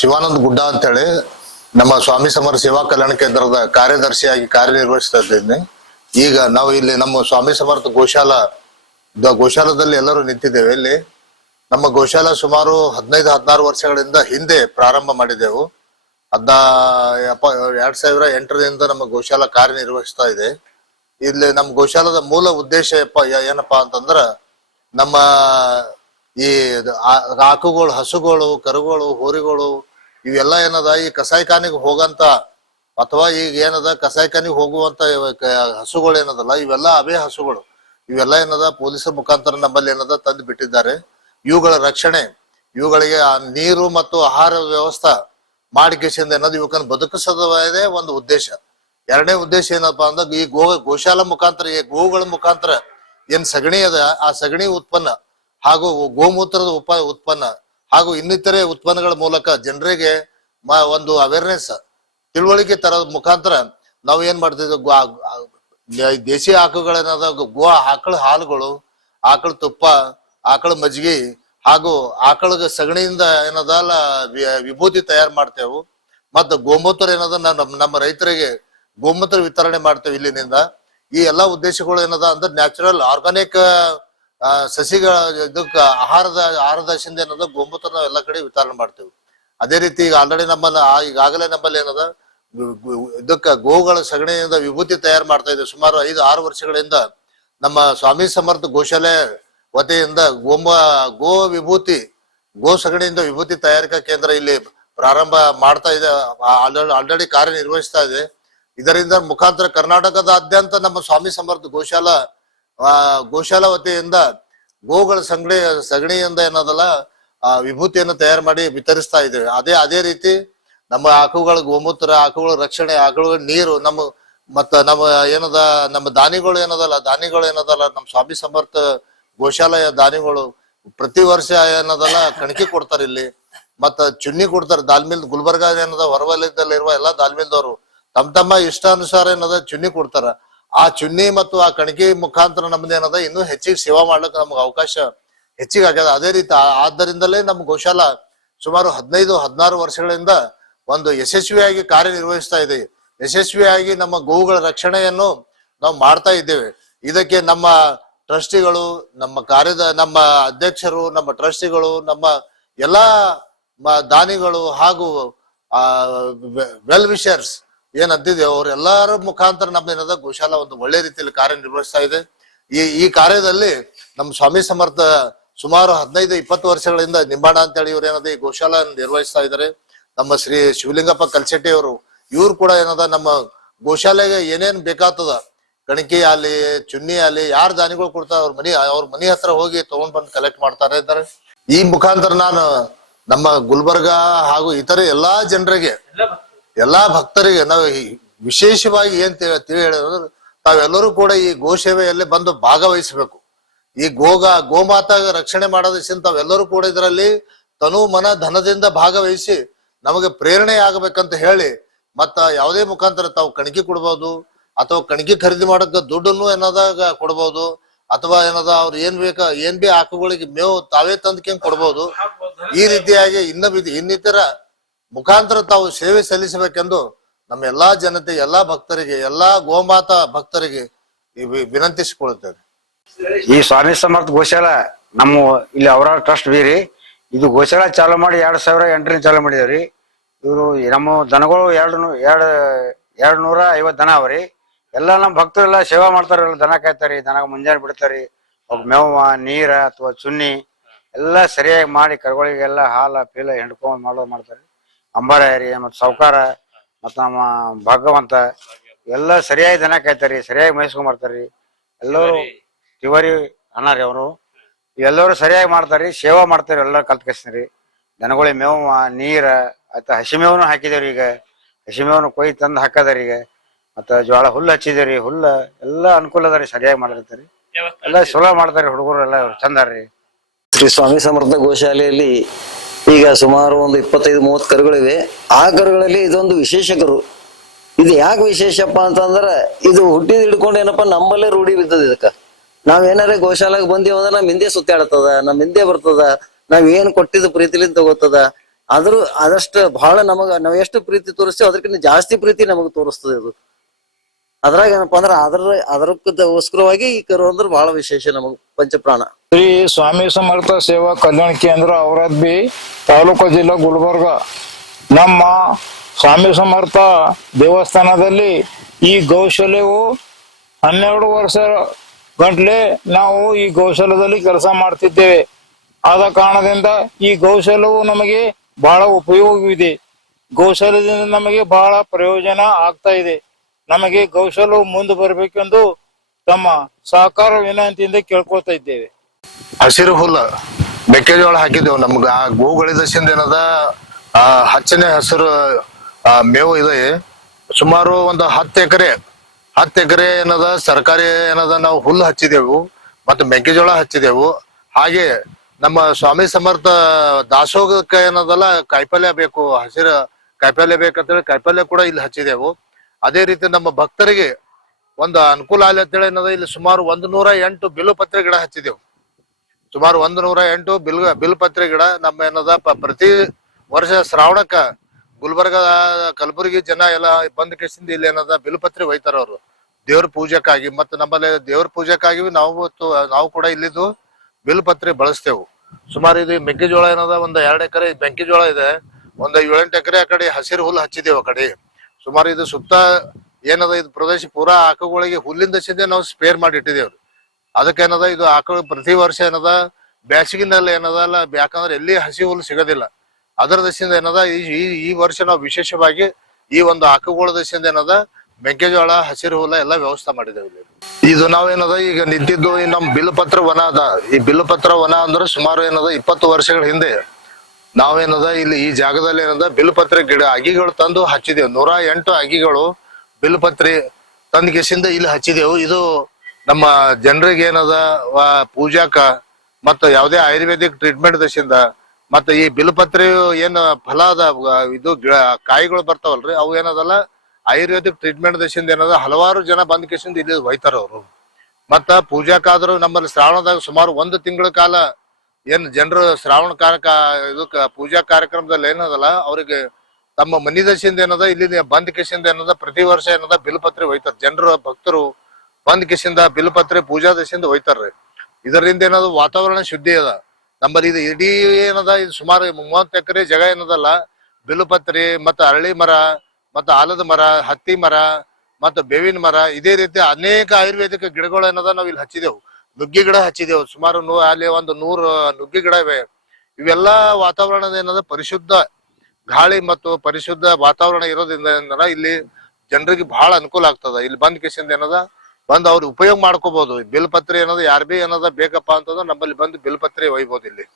ಶಿವಾನಂದ ಗುಡ್ಡ ಅಂತೇಳಿ ನಮ್ಮ ಸ್ವಾಮಿ ಸಮರ ಸೇವಾ ಕಲ್ಯಾಣ ಕೇಂದ್ರದ ಕಾರ್ಯದರ್ಶಿಯಾಗಿ ಕಾರ್ಯನಿರ್ವಹಿಸ್ತಾ ಇದ್ದೇನೆ. ಈಗ ನಾವು ಇಲ್ಲಿ ನಮ್ಮ ಸ್ವಾಮಿ ಸಮರ್ಥ ಗೋಶಾಲದಲ್ಲಿ ಎಲ್ಲರೂ ನಿಂತಿದ್ದೇವೆ. ಇಲ್ಲಿ ನಮ್ಮ ಗೋಶಾಲ ಸುಮಾರು 15-16 ವರ್ಷಗಳಿಂದ ಹಿಂದೆ ಪ್ರಾರಂಭ ಮಾಡಿದೆವು. 2008ರಿಂದ ನಮ್ಮ ಗೋಶಾಲ ಕಾರ್ಯನಿರ್ವಹಿಸ್ತಾ ಇದೆ. ಇಲ್ಲಿ ನಮ್ಮ ಗೋಶಾಲದ ಮೂಲ ಉದ್ದೇಶ ಏನಪ್ಪಾ ಅಂತಂದ್ರ ನಮ್ಮ ಈ ಆಕುಗಳು, ಹಸುಗಳು, ಕರುಗಳು, ಹೋರಿಗಳು ಇವೆಲ್ಲ ಏನದ ಈ ಕಸಾಯಿಖಾನಿಗೆ ಹೋಗಂತ ಅಥವಾ ಈಗ ಏನದ ಕಸಾಯಿಖಾನಿಗೆ ಹೋಗುವಂತ ಹಸುಗಳು ಏನದಲ್ಲ, ಇವೆಲ್ಲ ಅವೇ ಹಸುಗಳು. ಇವೆಲ್ಲ ಏನದ ಪೊಲೀಸರ ಮುಖಾಂತರ ನಮ್ಮಲ್ಲಿ ಏನದ ತಂದು ಬಿಟ್ಟಿದ್ದಾರೆ. ಇವುಗಳ ರಕ್ಷಣೆ, ಇವುಗಳಿಗೆ ನೀರು ಮತ್ತು ಆಹಾರ ವ್ಯವಸ್ಥೆ ಮಾಡಿಕೆಸಿಂದ ಏನದು ಇವಕ್ಕನ್ನು ಬದುಕಿಸೋದೇ ಒಂದು ಉದ್ದೇಶ. ಎರಡನೇ ಉದ್ದೇಶ ಏನಪ್ಪಾ ಅಂದಾಗ ಈ ಗೋಶಾಲ ಮುಖಾಂತರ, ಈ ಗೋಗಳ ಮುಖಾಂತರ ಏನ್ ಸಗಣಿ ಅದ, ಆ ಸಗಣಿ ಉತ್ಪನ್ನ ಹಾಗೂ ಗೋಮೂತ್ರದ ಉತ್ಪನ್ನ ಹಾಗೂ ಇನ್ನಿತರೆ ಉತ್ಪನ್ನಗಳ ಮೂಲಕ ಜನರಿಗೆ ಒಂದು ಅವೇರ್ನೆಸ್, ತಿಳುವಳಿಕೆ ತರದ ಮುಖಾಂತರ ನಾವು ಏನ್ ಮಾಡ್ತಿದ್ವಿ, ದೇಶಿ ಆಕಳುಗಳೇನದ ಆಕಳ ಹಾಲುಗಳು, ಆಕಳ ತುಪ್ಪ, ಆಕಳ ಮಜ್ಜಿಗೆ ಹಾಗೂ ಆಕಳ ಸಗಣಿಯಿಂದ ಏನದಲ್ಲ ವಿಭೂತಿ ತಯಾರು ಮಾಡ್ತೇವೆ. ಮತ್ತು ಗೋಮೂತ್ರ ಏನದ ನಮ್ಮ ರೈತರಿಗೆ ಗೋಮೂತ್ರ ವಿತರಣೆ ಮಾಡ್ತೇವೆ ಇಲ್ಲಿನಿಂದ. ಈ ಎಲ್ಲಾ ಉದ್ದೇಶಗಳು ಏನದ ಅಂದ್ರೆ ನ್ಯಾಚುರಲ್ ಆರ್ಗಾನಿಕ್ ಸಸಿಗಳ ಇದಕ್ಕ ಆಹಾರದಶಿಂದ ಏನದ ಗೋಮೂತ್ರ ನಾವು ಎಲ್ಲಾ ಕಡೆ ವಿತರಣೆ ಮಾಡ್ತೇವೆ. ಅದೇ ರೀತಿ ಈಗ ಆಲ್ರೆಡಿ ಈಗಾಗಲೇ ನಮ್ಮಲ್ಲಿ ಏನದ ಇದಕ್ಕ ಗೋಗಳ ಸಗಣಿಯಿಂದ ವಿಭೂತಿ ತಯಾರು ಮಾಡ್ತಾ ಇದ್ದೇವೆ. ಸುಮಾರು 5-6 ವರ್ಷಗಳಿಂದ ನಮ್ಮ ಸ್ವಾಮಿ ಸಮರ್ಥ ಗೋಶಾಲೆ ವತಿಯಿಂದ ಗೋ ವಿಭೂತಿ, ಗೋ ಸಗಣಿಯಿಂದ ವಿಭೂತಿ ತಯಾರಿಕಾ ಕೇಂದ್ರ ಇಲ್ಲಿ ಪ್ರಾರಂಭ ಮಾಡ್ತಾ ಇದೆ. ಆಲ್ರೆಡಿ ಕಾರ್ಯನಿರ್ವಹಿಸ್ತಾ ಇದೆ. ಇದರಿಂದ ಮುಖಾಂತರ ಕರ್ನಾಟಕದಾದ್ಯಂತ ನಮ್ಮ ಸ್ವಾಮಿ ಸಮರ್ಥ ಗೋಶಾಲ ವತಿಯಿಂದ ಗೋಗಳ ಸಗಣಿಯಿಂದ ಏನದಲ್ಲ ವಿಭೂತಿಯನ್ನು ತಯಾರು ಮಾಡಿ ವಿತರಿಸ್ತಾ ಇದ್ದೇವೆ. ಅದೇ ರೀತಿ ನಮ್ಮ ಆಕಳುಗಳ ಗೋಮೂತ್ರ, ಆಕಳುಗಳ ರಕ್ಷಣೆ, ಆಕಳುಗಳ ನೀರು, ನಮ್ಮ ದಾನಿಗಳು ಏನದಲ್ಲ ನಮ್ಮ ಸ್ವಾಮಿ ಸಮರ್ಥ ಗೋಶಾಲೆಯ ದಾನಿಗಳು ಪ್ರತಿ ವರ್ಷ ಏನದಲ್ಲ ಕಣಕಿ ಕೊಡ್ತಾರೆ ಇಲ್ಲಿ. ಮತ್ತ ಚುನ್ನಿ ಕೊಡ್ತಾರೆ. ದಾಲ್ಮಿಲ್ ಗುಲ್ಬರ್ಗ ಏನದ ಹೊರವಲಯದಲ್ಲಿ ಇರುವ ಎಲ್ಲಾ ದಾಲ್ಮಿಲ್ದವರು ತಮ್ಮ ಇಷ್ಟಾನುಸಾರ ಏನದ ಚುನ್ನಿ ಕೊಡ್ತಾರ. ಆ ಚುನ್ನಿ ಮತ್ತು ಆ ಕಣಕಿ ಮುಖಾಂತರ ನಮ್ದು ಏನದ ಇನ್ನೂ ಹೆಚ್ಚಿಗೆ ಸೇವಾ ಮಾಡ್ಲಿಕ್ಕೆ ನಮ್ಗೆ ಅವಕಾಶ ಹೆಚ್ಚಿಗೆ ಆಗ್ಯದ. ಅದೇ ರೀತಿ ಆದ್ದರಿಂದಲೇ ನಮ್ಮ ಗೋಶಾಲ ಸುಮಾರು 15-16 ವರ್ಷಗಳಿಂದ ಒಂದು ಯಶಸ್ವಿಯಾಗಿ ಕಾರ್ಯನಿರ್ವಹಿಸ್ತಾ ಇದೆ. ಯಶಸ್ವಿಯಾಗಿ ನಮ್ಮ ಗೋವುಗಳ ರಕ್ಷಣೆಯನ್ನು ನಾವು ಮಾಡ್ತಾ ಇದ್ದೇವೆ. ಇದಕ್ಕೆ ನಮ್ಮ ಟ್ರಸ್ಟಿಗಳು, ನಮ್ಮ ಅಧ್ಯಕ್ಷರು, ನಮ್ಮ ಟ್ರಸ್ಟಿಗಳು, ನಮ್ಮ ಎಲ್ಲಾ ದಾನಿಗಳು ಹಾಗೂ ವೆಲ್ ವಿಷರ್ಸ್ ಏನಂತಿದೆ ಅವರೆಲ್ಲರ ಮುಖಾಂತರ ನಮ್ದೇನದ ಗೋಶಾಲ ಒಂದು ಒಳ್ಳೆ ರೀತಿಯಲ್ಲಿ ಕಾರ್ಯನಿರ್ವಹಿಸ್ತಾ ಇದೆ. ಈ ಕಾರ್ಯದಲ್ಲಿ ನಮ್ಮ ಸ್ವಾಮಿ ಸಮರ್ಥ ಸುಮಾರು 15-20 ವರ್ಷಗಳಿಂದ ನಿಂಬಾಣ ಅಂತೇಳಿ ಇವ್ರು ಏನದ ಈ ಗೋಶಾಲ ನಿರ್ವಹಿಸ್ತಾ ಇದ್ದಾರೆ. ನಮ್ಮ ಶ್ರೀ ಶಿವಲಿಂಗಪ್ಪ ಕಲ್ಶೆಟ್ಟಿ ಅವರು, ಇವ್ರು ಕೂಡ ಏನದ ನಮ್ಮ ಗೋಶಾಲೆಗೆ ಏನೇನ್ ಬೇಕಾಗ್ತದ, ಕಣಕಿ ಆಲಿ, ಚುನ್ನಿ ಆಲಿ, ಯಾರು ದಾನಿಗಳು ಕೊಡ್ತಾರ ಅವ್ರ ಮನಿ ಹತ್ರ ಹೋಗಿ ತಗೊಂಡ್ ಬಂದು ಕಲೆಕ್ಟ್ ಮಾಡ್ತಾ ಇದ್ದಾರೆ. ಈ ಮುಖಾಂತರ ನಾನು ನಮ್ಮ ಗುಲ್ಬರ್ಗ ಹಾಗೂ ಇತರೆ ಎಲ್ಲಾ ಜನರಿಗೆ, ಎಲ್ಲಾ ಭಕ್ತರಿಗೆ ನಾವು ವಿಶೇಷವಾಗಿ ಏನ್ ಹೇಳಿದ್ರೆ ತಾವೆಲ್ಲರೂ ಕೂಡ ಈ ಗೋ ಸೇವೆಯಲ್ಲಿ ಬಂದು ಭಾಗವಹಿಸಬೇಕು. ಈ ಗೋಮಾತಾ ರಕ್ಷಣೆ ಮಾಡೋದಕ್ಕಿಂತ ತಾವೆಲ್ಲರೂ ಕೂಡ ಇದರಲ್ಲಿ ತನು ಮನ ಧನದಿಂದ ಭಾಗವಹಿಸಿ ನಮಗೆ ಪ್ರೇರಣೆ ಆಗಬೇಕಂತ ಹೇಳಿ, ಮತ್ತ ಯಾವುದೇ ಮುಖಾಂತರ ತಾವು ಕಣಕಿ ಕೊಡ್ಬೋದು, ಅಥವಾ ಕಣಕಿ ಖರೀದಿ ಮಾಡಕ್ ದುಡ್ಡನ್ನು ಏನದಾಗ ಕೊಡ್ಬೋದು, ಅಥವಾ ಏನದ ಅವ್ರು ಏನ್ ಬಿ ಆಕುಗಳಿಗೆ ಮೇವು ತಾವೇ ತಂದ್ಕೊಂಡ್ ಕೊಡ್ಬೋದು. ಈ ರೀತಿಯಾಗಿ ಇನ್ನಿತರ ಮುಖಾಂತರ ತಾವು ಸೇವೆ ಸಲ್ಲಿಸಬೇಕೆಂದು ನಮ್ಮ ಎಲ್ಲಾ ಜನತೆ, ಎಲ್ಲಾ ಭಕ್ತರಿಗೆ, ಎಲ್ಲಾ ಗೋಮಾತಾ ಭಕ್ತರಿಗೆ ವಿನಂತಿಸಿಕೊಳ್ಳುತ್ತೇವೆ. ಈ ಸ್ವಾಮಿ ಸಮರ್ಥ ಗೋಶಾಲ ನಮ್ಮ ಇಲ್ಲಿ ಅವರ ಟ್ರಸ್ಟ್ ಬೀರಿ ಇದು ಗೋಶಾಲ ಚಾಲು ಮಾಡಿ 2008ರಿಂದ ಚಾಲು ಮಾಡಿದೇವ್ರಿ. ಇವರು ನಮ್ಮ ದನಗಳು 250 ದನ ಅವರಿ. ಎಲ್ಲಾ ನಮ್ಮ ಭಕ್ತರೆಲ್ಲ ಸೇವಾ ಮಾಡ್ತಾರ. ದನ ಕಾಯ್ತಾರಿ, ದನ ಮುಂಜಾನೆ ಬಿಡ್ತಾರಿ. ಅವ್ ಮೇವ, ನೀರ ಅಥವಾ ಚುನ್ನಿ ಎಲ್ಲಾ ಸರಿಯಾಗಿ ಮಾಡಿ ಕರುಗಳಿಗೆಲ್ಲ ಹಾಲ ಪೀಲ ಹಿಂಡ್ಕೊಂಡ್ ಮಾಡ್ತಾರೆ. ಅಂಬಾರಿ ಮತ್ ಸಾವ್ಕಾರ ಮತ್ ನಮ್ಮ ಭಾಗವಂತ ಎಲ್ಲ ಸರಿಯಾಗಿ ದನ ಕಾಯ್ತಾರಿ, ಸರಿಯಾಗಿ ಮೇಯಿಸ್ಕೊಂಡ್ ಬರ್ತಾರಿ. ಎಲ್ಲರೂ ತಿವಾರಿ ಅಣ್ಣಾರಿ ಅವರು ಎಲ್ಲರೂ ಸರಿಯಾಗಿ ಮಾಡ್ತಾರಿ, ಸೇವಾ ಮಾಡ್ತಾರಿ. ಎಲ್ಲ ಕಲ್ತ್ಕಸ್ರಿ ದನಗಳಿಗೆ ಮೇವು, ನೀರ ಆಯ್ತ ಹಸಿ ಮೇವನು ಹಾಕಿದೇವ್ರಿ. ಈಗ ಹಸಿ ಮೇವನು ಕೊಯ್ ತಂದು ಹಾಕದಾರಿ. ಈಗ ಮತ್ತ ಜೋಳ ಹುಲ್ಲು ಹಚ್ಚಿದೇವ್ರಿ. ಹುಲ್ಲ ಎಲ್ಲಾ ಅನುಕೂಲ ಅದಾರಿ, ಸರಿಯಾಗಿ ಮಾಡಿರ್ತಾರಿ. ಎಲ್ಲ ಸುಲಭ ಮಾಡ್ತಾರಿ. ಹುಡುಗರು ಎಲ್ಲ ಚಂದಾರ್ರಿ. ಶ್ರೀ ಸ್ವಾಮಿ ಸಮರ್ಥ ಗೋಶಾಲೆಯಲ್ಲಿ ಈಗ ಸುಮಾರು ಒಂದು 25-30 ಕರುಗಳಿವೆ. ಆ ಕರುಗಳಲ್ಲಿ ಇದೊಂದು ವಿಶೇಷ ಕರು. ಇದು ಯಾಕೆ ವಿಶೇಷಪ್ಪ ಅಂತಂದ್ರ ಇದು ಹುಟ್ಟಿದ ಹಿಡ್ಕೊಂಡು ಏನಪ್ಪ ನಮ್ಮಲ್ಲೇ ರೂಢಿ ಬಿದ್ದದ. ಇದಕ್ಕ ನಾವೇನಾರ ಗೋಶಾಲೆಗೆ ಬಂದೀವ ಅಂದ್ರೆ ನಮ್ ಹಿಂದೆ ಸುತ್ತಾಡ್ತದ, ನಮ್ ಹಿಂದೆ ಬರ್ತದ, ನಾವ್ ಏನ್ ಕೊಟ್ಟಿದ್ದು ಪ್ರೀತಿಲಿಂದ ತಗೋತದ. ಆದ್ರೂ ಆದಷ್ಟು ಬಹಳ ನಾವ್ ಎಷ್ಟು ಪ್ರೀತಿ ತೋರಿಸ್ತೀವಿ ಅದಕ್ಕಿಂತ ಜಾಸ್ತಿ ಪ್ರೀತಿ ನಮಗ್ ತೋರಿಸ್ತದೆ ಇದು. ಅದ್ರಾಗ ಏನಪ್ಪಾ ಅಂದ್ರ ಅದಕ್ಕೋಸ್ಕರವಾಗಿ ಈ ಕರು ಅಂದ್ರೆ ಬಹಳ ವಿಶೇಷ ನಮಗ್ ಪಂಚಪ್ರಾಣ. ಶ್ರೀ ಸ್ವಾಮಿ ಸಮರ್ಥ ಸೇವಾ ಕಲ್ಯಾಣ ಕೇಂದ್ರ ಔರಾದ್ಬಿ ತಾಲೂಕು ಜಿಲ್ಲಾ ಗುಲ್ಬರ್ಗ. ನಮ್ಮ ಸ್ವಾಮಿ ಸಮರ್ಥ ದೇವಸ್ಥಾನದಲ್ಲಿ ಈ ಗೌಶಾಲೆಯು 12 ವರ್ಷ ಗಂಟ್ಲೆ ನಾವು ಈ ಗೌಶಾಲದಲ್ಲಿ ಕೆಲಸ ಮಾಡ್ತಿದ್ದೇವೆ. ಆದ ಕಾರಣದಿಂದ ಈ ಗೌಶಾಲವು ನಮಗೆ ಬಹಳ ಉಪಯೋಗವಿದೆ. ಗೌಶಾಲದಿಂದ ನಮಗೆ ಬಹಳ ಪ್ರಯೋಜನ ಆಗ್ತಾ ಇದೆ. ನಮಗೆ ಗೌಶಾಲವು ಮುಂದೆ ಬರಬೇಕೆಂದು ತಮ್ಮ ಸಹಕಾರ ವಿನಂತಿಯಿಂದ ಕೇಳ್ಕೊಳ್ತಾ ಇದ್ದೇವೆ. ಹಸಿರು ಹುಲ್ಲ ಮೆಕ್ಕೆಜೋಳ ಹಾಕಿದ್ದೇವು. ನಮ್ಗ ಆ ಗೋಗಳಿದಸಿಂದ ಏನದ ಹಚ್ಚನೆ ಹಸಿರು ಮೇವು ಇದೆ. ಸುಮಾರು ಒಂದು 10 ಎಕರೆ ಏನದ ಸರ್ಕಾರಿ ಏನದ ನಾವು ಹುಲ್ಲು ಹಚ್ಚಿದೆವು ಮತ್ತು ಮೆಕ್ಕೆಜೋಳ ಹಚ್ಚಿದೆವು. ಹಾಗೆ ನಮ್ಮ ಸ್ವಾಮಿ ಸಮರ್ಥ ದಾಸೋಗಕ್ಕೆ ಏನದಲ್ಲ ಕಾಯಿಪಲ್ಯ ಬೇಕು, ಹಸಿರು ಕಾಯಿಪಲ್ಯ ಬೇಕಂತೇಳಿ ಕಾಯಿಪಲ್ಯ ಕೂಡ ಇಲ್ಲಿ ಹಚ್ಚಿದೆವು. ಅದೇ ರೀತಿ ನಮ್ಮ ಭಕ್ತರಿಗೆ ಒಂದು ಅನುಕೂಲ ಆಗಲಿ ಅಂತೇಳಿ ಏನದ ಇಲ್ಲಿ ಸುಮಾರು 108 ಬಿಲ್ವಪತ್ರೆ ಗಿಡ ಹಚ್ಚಿದೆವು. ಸುಮಾರು 108 ಬಿಲ್ವಪತ್ರೆ ಗಿಡ ನಮ್ಮ ಏನದ ಪ್ರತಿ ವರ್ಷ ಶ್ರಾವಣಕ್ಕ ಗುಲ್ಬರ್ಗ ಕಲಬುರಗಿ ಜನ ಎಲ್ಲ ಬಂದ್ ಕೇಸಿಂದ ಇಲ್ಲಿ ಏನದ ಬಿಲ್ವಪತ್ರೆ ಒಯ್ತಾರ ಅವ್ರು ದೇವ್ರ ಪೂಜೆಕ್ಕಾಗಿ. ಮತ್ತೆ ನಮ್ಮಲ್ಲಿ ದೇವ್ರ ಪೂಜೆಕ್ಕಾಗಿ ನಾವು ಕೂಡ ಇಲ್ಲಿದ್ದು ಬಿಲ್ವಪತ್ರೆ ಬಳಸ್ತೇವೆ. ಸುಮಾರು ಇದು ಮೆಕ್ಕೆಜೋಳ ಏನದ ಒಂದು 2 ಎಕರೆ ಮೆಕ್ಕೆಜೋಳ ಇದೆ. ಒಂದು 7-8 ಎಕರೆ ಆ ಕಡೆ ಹಸಿರು ಹುಲ್ಲು ಹಚ್ಚಿದೇವು. ಆ ಕಡೆ ಸುಮಾರು ಇದು ಸುತ್ತ ಏನದ ಇದು ಪ್ರದೇಶ ಪೂರಾ ಆಕಳುಗಳಿಗೆ ಹುಲ್ಲಿನ ದಶಿಂದ ನಾವು ಸ್ಪೇರ್ ಮಾಡಿ ಇಟ್ಟಿದೇವ್ರಿ. ಅದಕ್ಕೇನದ ಇದು ಆಕಳು ಪ್ರತಿ ವರ್ಷ ಏನದ ಬ್ಯಾಸಿಗಿನಲ್ಲಿ ಏನದಲ್ಲ, ಯಾಕಂದ್ರೆ ಎಲ್ಲಿ ಹಸಿ ಹುಲ್ಲು ಸಿಗೋದಿಲ್ಲ. ಅದರ ದಶಿಂದ ಏನದ ಈ ವರ್ಷ ನಾವು ವಿಶೇಷವಾಗಿ ಈ ಒಂದು ಆಕಳುಗಳ ದಶಿಂದ ಏನದ ಮೆಕ್ಕೆಜೋಳ ಹಸಿರು ಹುಲ್ಲ ಎಲ್ಲ ವ್ಯವಸ್ಥೆ ಮಾಡಿದ್ದೇವೆ ಇಲ್ಲಿ. ಇದು ನಾವೇನದ ಈಗ ನಿಂತಿದ್ದು ಈ ನಮ್ ಬಿಲ್ವಪತ್ರ ವನ ಅದ. ಈ ಬಿಲ್ವಪತ್ರ ವನ ಅಂದ್ರೆ ಸುಮಾರು ಏನದ 20 ವರ್ಷಗಳ ಹಿಂದೆ ನಾವೇನದ ಇಲ್ಲಿ ಈ ಜಾಗದಲ್ಲಿ ಏನದ ಬಿಲ್ವಪತ್ರೆ ಗಿಡ ಅಗಿಗಳು ತಂದು ಹಚ್ಚಿದೆವು. 108 ಅಗಿಗಳು ಬಿಲ್ವಪತ್ರೆ ತಂದ ಗೆಸಿಂದ ಇಲ್ಲಿ ಹಚ್ಚಿದೆವು. ಇದು ನಮ್ಮ ಜನರಿಗೆ ಏನದ ಪೂಜಾಕ ಮತ್ತು ಯಾವುದೇ ಆಯುರ್ವೇದಿಕ್ ಟ್ರೀಟ್ಮೆಂಟ್ ದಶಿಂದ ಮತ್ತೆ ಈ ಬಿಲ್ವಪತ್ರೆ ಏನ್ ಫಲ ಅದ ಇದು ಕಾಯಿಗಳು ಬರ್ತಾವಲ್ರಿ, ಅವು ಏನದಲ್ಲ ಆಯುರ್ವೇದಿಕ್ ಟ್ರೀಟ್ಮೆಂಟ್ ದಶಿಂದ ಏನದ ಹಲವಾರು ಜನ ಬಂದ ಕೇಸಿಂದ ಇಲ್ಲಿ ಒಯ್ತಾರ ಅವರು. ಮತ್ತ ಪೂಜಾಕಾದ್ರು ನಮ್ಮಲ್ಲಿ ಶ್ರಾವಣದಾಗ ಸುಮಾರು 1 ತಿಂಗಳ ಕಾಲ ಏನ್ ಜನರು ಶ್ರಾವಣ ಇದಕ್ಕ ಪೂಜಾ ಕಾರ್ಯಕ್ರಮದಲ್ಲಿ ಏನದಲ್ಲ ಅವ್ರಿಗೆ ತಮ್ಮ ಮನಿ ದಶಿಂದ ಏನದ ಇಲ್ಲಿ ಬಂದ್ ಕೇಸಿಂದ ಏನದ ಪ್ರತಿ ವರ್ಷ ಏನದ ಬಿಲ್ವಪತ್ರೆ ಒಯ್ತಾರ. ಜನರು ಭಕ್ತರು ಬಂದ್ ಕೇಸಿಂದ ಬಿಲ್ವಪತ್ರೆ ಪೂಜಾ ದಶಿಂದ ಒಯ್ತಾರ್ರಿ. ಇದರಿಂದ ಏನದ ವಾತಾವರಣ ಶುದ್ಧಿ ಅದ ನಮ್ಮಲ್ಲಿ. ಇದು ಇಡೀ ಏನದ ಇದು ಸುಮಾರು 30 ಎಕರೆ ಜಾಗ ಏನದಲ್ಲ ಬಿಲ್ವಪತ್ರೆ ಮತ್ತ ಅರಳಿ ಮರ ಮತ್ತ ಆಲದ ಮರ, ಹತ್ತಿ ಮರ ಮತ್ತು ಬೇವಿನ ಮರ, ಇದೇ ರೀತಿ ಅನೇಕ ಆಯುರ್ವೇದಿಕ ಗಿಡಗಳು ಏನದ ನಾವ್ ಇಲ್ಲಿ ಹಚ್ಚಿದೆವು. ನುಗ್ಗಿ ಗಿಡ ಹಚ್ಚಿದೆವು. ಸುಮಾರು ಅಲ್ಲಿ ಒಂದು 100 ನುಗ್ಗಿ ಗಿಡ ಇವೆ. ಇವೆಲ್ಲಾ ವಾತಾವರಣದ ಏನದ ಪರಿಶುದ್ಧ ಗಾಳಿ ಮತ್ತು ಪರಿಶುದ್ಧ ವಾತಾವರಣ ಇರೋದ್ರಿಂದ ಇಲ್ಲಿ ಜನರಿಗೆ ಬಹಳ ಅನುಕೂಲ ಆಗ್ತದ. ಇಲ್ಲಿ ಬಂದ್ ಕೇಸಿಂದ ಏನದ ಬಂದ್ ಅವ್ರು ಉಪಯೋಗ ಮಾಡ್ಕೋಬಹುದು. ಬಿಲ್ವಪತ್ರೆ ಏನದ ಯಾರ್ ಬಿ ಏನದ ಬೇಕಪ್ಪ ಅಂತಂದ್ರೆ ನಮ್ಮಲ್ಲಿ ಬಂದು ಬಿಲ್ವಪತ್ರೆ ಒಯ್ಬಹುದು ಇಲ್ಲಿ.